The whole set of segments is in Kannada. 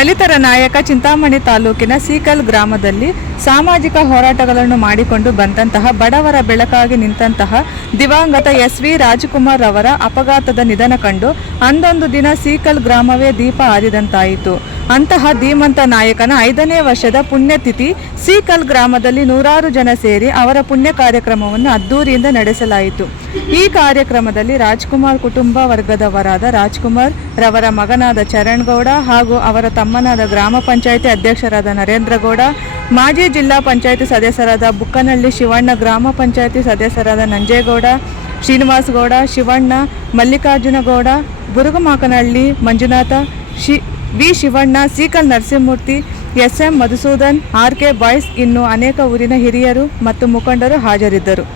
ದಲಿತರ ನಾಯಕ ಚಿಂತಾಮಣಿ ತಾಲೂಕಿನ ಸೀಕಲ್ ಗ್ರಾಮದಲ್ಲಿ ಸಾಮಾಜಿಕ ಹೋರಾಟಗಳನ್ನು ಮಾಡಿಕೊಂಡು ಬಂದಂತಹ ಬಡವರ ಬೆಳಕಾಗಿ ನಿಂತಹ ದಿವಂಗತ ಎಸ್.ವಿ. ರಾಜಕುಮಾರ್ ಅವರ ಅಪಘಾತದ ನಿಧನ ಕಂಡು ಅಂದೊಂದು ದಿನ ಸೀಕಲ್ ಗ್ರಾಮವೇ ದೀಪ ಆರಿದಂತಾಯಿತು. ಅಂತಹ ಧೀಮಂತ ನಾಯಕನ 5ನೇ ವರ್ಷದ ಪುಣ್ಯತಿಥಿ ಸೀಕಲ್ ಗ್ರಾಮದಲ್ಲಿ ನೂರಾರು ಜನ ಸೇರಿ ಅವರ ಪುಣ್ಯ ಕಾರ್ಯಕ್ರಮವನ್ನು ಅದ್ದೂರಿಯಿಂದ ನಡೆಸಲಾಯಿತು. ಈ ಕಾರ್ಯಕ್ರಮದಲ್ಲಿ ರಾಜ್ಕುಮಾರ್ ಕುಟುಂಬ ವರ್ಗದವರಾದ ರಾಜ್ಕುಮಾರ್ ರವರ ಮಗನಾದ ಚರಣ್ ಗೌಡ ಹಾಗೂ ಅವರ ತಮ್ಮನಾದ ಗ್ರಾಮ ಪಂಚಾಯಿತಿ ಅಧ್ಯಕ್ಷರಾದ ನರೇಂದ್ರ ಗೌಡ, ಮಾಜಿ ಜಿಲ್ಲಾ ಪಂಚಾಯಿತಿ ಸದಸ್ಯರಾದ ಬುಕ್ಕನಹಳ್ಳಿ ಶಿವಣ್ಣ, ಗ್ರಾಮ ಪಂಚಾಯಿತಿ ಸದಸ್ಯರಾದ Nanjegowda, Srinivas Gowda, Shivanna, Mallikarjuna Gowda, Burugamakanahalli Manjunatha, V Shivanna, Seekal Narasimhamurthy, SM. Madhusudan, RK. Boys ಇನ್ನೂ ಅನೇಕ ಊರಿನ ಹಿರಿಯರು ಮತ್ತು ಮುಖಂಡರು ಹಾಜರಿದ್ದರು.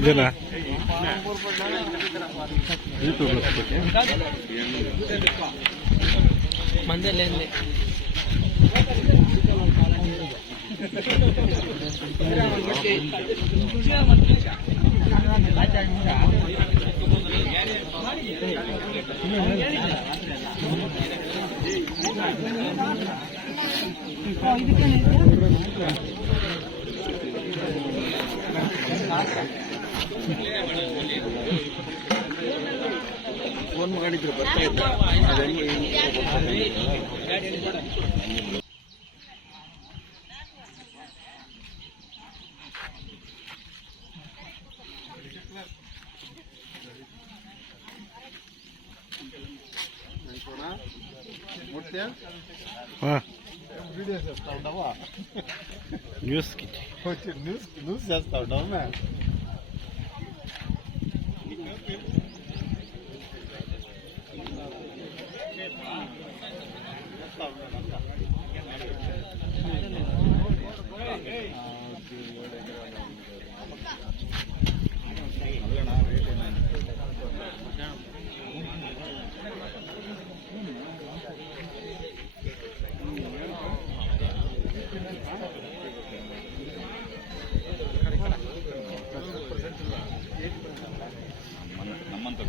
ಇದೇನಾ ಮಂದೆಲ್ಲ ಫೋನ್ ಮಾಡಿದ್ರು ಬರ್ತಾ ಇದ್ದ వీడియో చేస్తా ఉండవా న్యూస్ న్యూస్ చేస్తా ఉండవా ನಮ್ಮಂತ